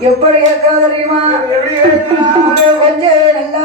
எப்படி இருக்க தெரியுமா? கொஞ்சம் நல்லா